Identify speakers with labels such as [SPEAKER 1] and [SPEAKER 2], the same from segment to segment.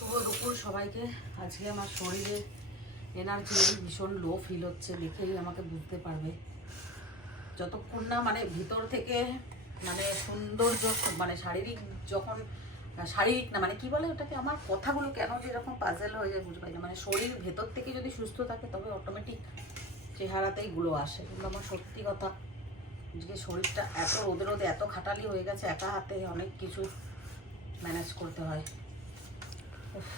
[SPEAKER 1] শুভ দুপুর সবাইকে। আজকে আমার শরীরে এনার্জি ভীষণ লো ফিল হচ্ছে, দেখেই আমাকে বুঝতে পারবে। যতক্ষণ না মানে ভিতর থেকে মানে সৌন্দর্য মানে শারীরিক যখন, শারীরিক না মানে কি বলে ওটাকে, আমার কথাগুলো কেন যে এরকম পাজেল হয়ে যায়, বুঝতে পারি না। মানে শরীর ভেতর থেকে যদি সুস্থ থাকে, তবে অটোমেটিক চেহারাতেই গুলো আসে। কিন্তু আমার সত্যি কথা, আজকে শরীরটা এত রোদে রোদে এত খাটালি হয়ে গেছে, একা হাতে অনেক কিছু ম্যানেজ করতে হয়। উফ।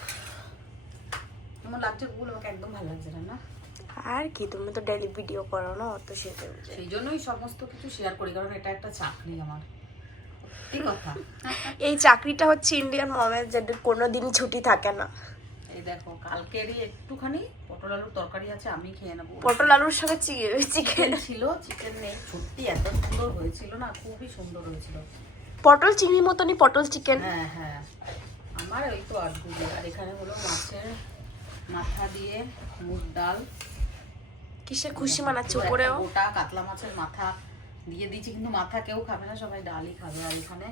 [SPEAKER 1] লাগছে গুলো আমাকে একদম ভালো লাগছে না না?
[SPEAKER 2] আর কি তুমি তো ডেলি ভিডিও করো না অত সেটা
[SPEAKER 1] সেই জন্যই সমস্ত কিছু শেয়ার করি কারণ এটা একটা চাকরি আমার।
[SPEAKER 2] এই চাকরিটা হচ্ছে ইন্ডিয়ান মমের যাদের কোনো দিন ছুটি থাকে না।
[SPEAKER 1] এই দেখো কালকেরই একটুখানি পটল আলুর তরকারি আছে আমি খেয়ে নেব।
[SPEAKER 2] পটল আলুর সঙ্গে চিকেন
[SPEAKER 1] চিকেন ছিল চিকেন নেই। সত্যি এত সুন্দর হয়েছিল না খুবই সুন্দর হয়েছিল।
[SPEAKER 2] পটল চিংড়ি মতনই পটল চিকেন
[SPEAKER 1] হ্যাঁ হ্যাঁ। আমার ওই তো আর দুধে আর এখানে হলো মাছের মাথা দিয়ে মুগ ডাল।
[SPEAKER 2] কিসে খুশি মানাচ্ছে উপরেও?
[SPEAKER 1] গোটা কাতলা মাছের মাথা দিয়ে দিয়েছি কিন্তু মাথা কেউ খাবে না সবাই ডালই খাবে। আর এখানে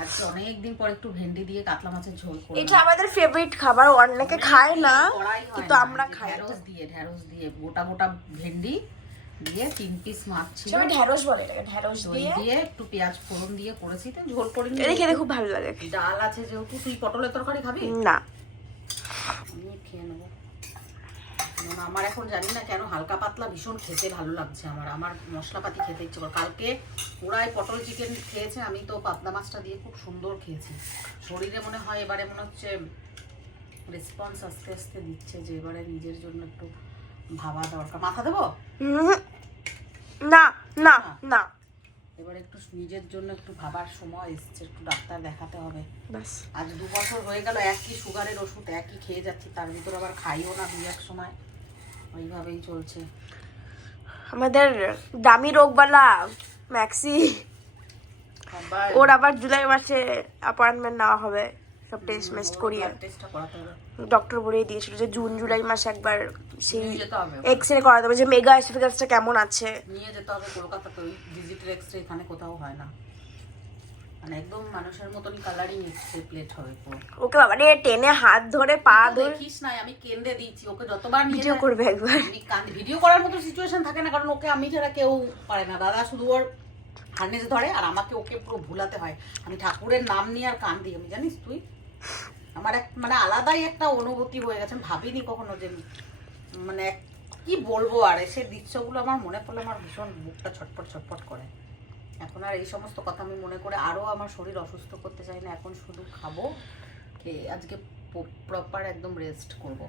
[SPEAKER 1] আজকে অনেকদিন পর একটু ভেন্ডি দিয়ে কাতলা মাছের ঝোল করলাম।
[SPEAKER 2] এটা আমাদের ফেভারিট খাবার অনেকে খায় না কিন্তু আমরা খাই
[SPEAKER 1] ঢেঁড়স দিয়ে ঢেঁড়স দিয়ে গোটা গোটা ভেন্ডি দিয়ে তিন পিস মাছ ছিল।
[SPEAKER 2] ঢ্যাঁড়স বলে এটাকে ঢ্যাঁড়স
[SPEAKER 1] দই
[SPEAKER 2] দিয়ে।
[SPEAKER 1] দিয়ে একটু পেঁয়াজ ফোড়ন দিয়ে করেছি তো ঝোল করিনি।
[SPEAKER 2] এটা খেতে খুব ভালো লাগে।
[SPEAKER 1] ডাল আছে যেহেতু তুই পটলের তরকারি খাবি?
[SPEAKER 2] না।
[SPEAKER 1] আমি খেয়ে নেব। আমার এখন জানি না কেন হালকা পাতলা ভীষণ খেতে ভালো লাগছে আমার। আমার মশলাপাতি খেতে ইচ্ছে করে। কালকে ওরাই পটল চিকেন খেয়েছে আমি তো পাতলা মাছটা দিয়ে খুব সুন্দর খেয়েছি। শরীরে মনে হয় এবারে মনে হচ্ছে রেসপন্স আস্তে আস্তে দিচ্ছে যে এবারে নিজের জন্য একটু ভাবা দরকার। মাথা দেবো?
[SPEAKER 2] না না না।
[SPEAKER 1] এবারে একটু নিজের জন্য একটু ভাবার সময় এসছে একটু ডাক্তার দেখাতে হবে।
[SPEAKER 2] বাস
[SPEAKER 1] আজ দু বছর হয়ে গেল একই সুগারের ওষুধ একই খেয়ে যাচ্ছি তার ভিতর আবার খাইও না দুই এক সময়। ওইভাবেই চলছে।
[SPEAKER 2] আমাদের দামি রোগবালা ম্যাক্সি ওর আবার জুলাই মাসে অ্যাপয়েন্টমেন্ট নেওয়া হবে। সব টেস্ট মেস্ট করিয়ে ডক্টর বলেই দিয়েছিল যে জুন জুলাই মাসে একবার সেই এক্স রে করাতে হবে। যে মেগা এসিফিকাসটা কেমন আছে?
[SPEAKER 1] নিয়ে যেতে হবে কলকাতাতে। ওই ডিজিটাল এক্সরে এখানে কোথাও হয় না। মানে একদম মানুষের মতনই কালারিং এক্সরে প্লেট হবে
[SPEAKER 2] ওকে বাবা রে টেনে হাত ধরে পা ধরে।
[SPEAKER 1] দেখিস না আমি কেন্দ্রে দিয়েছি। ওকে যতবার
[SPEAKER 2] ভিডিও করবে একবার।
[SPEAKER 1] ভিডিও করার মতো সিচুয়েশন থাকে না কারণ ওকে আমি ছাড়া কেউ পারে না। দাদা শুধু ওর হার্নেস ধরে আর আমাকে ওকে পুরো ভুলাতে হয়। আমি ঠাকুরের নাম নিয়ে আর কান দিই। আমি জানিস তুই? আমার এক মানে আলাদাই একটা অনুভূতি হয়ে গেছে ভাবিনি কখনো যে মানে কি বলব আর সে দৃশ্যগুলো আমার মনে পড়লে আমার ভীষণ বুকটা ছটপট ছটপট করে। এখন আর এই সমস্ত কথা আমি মনে করে আরও আমার শরীর অসুস্থ করতে চাই না, এখন শুধু খাব, খেয়ে আজকে প্রপার একদম রেস্ট করব।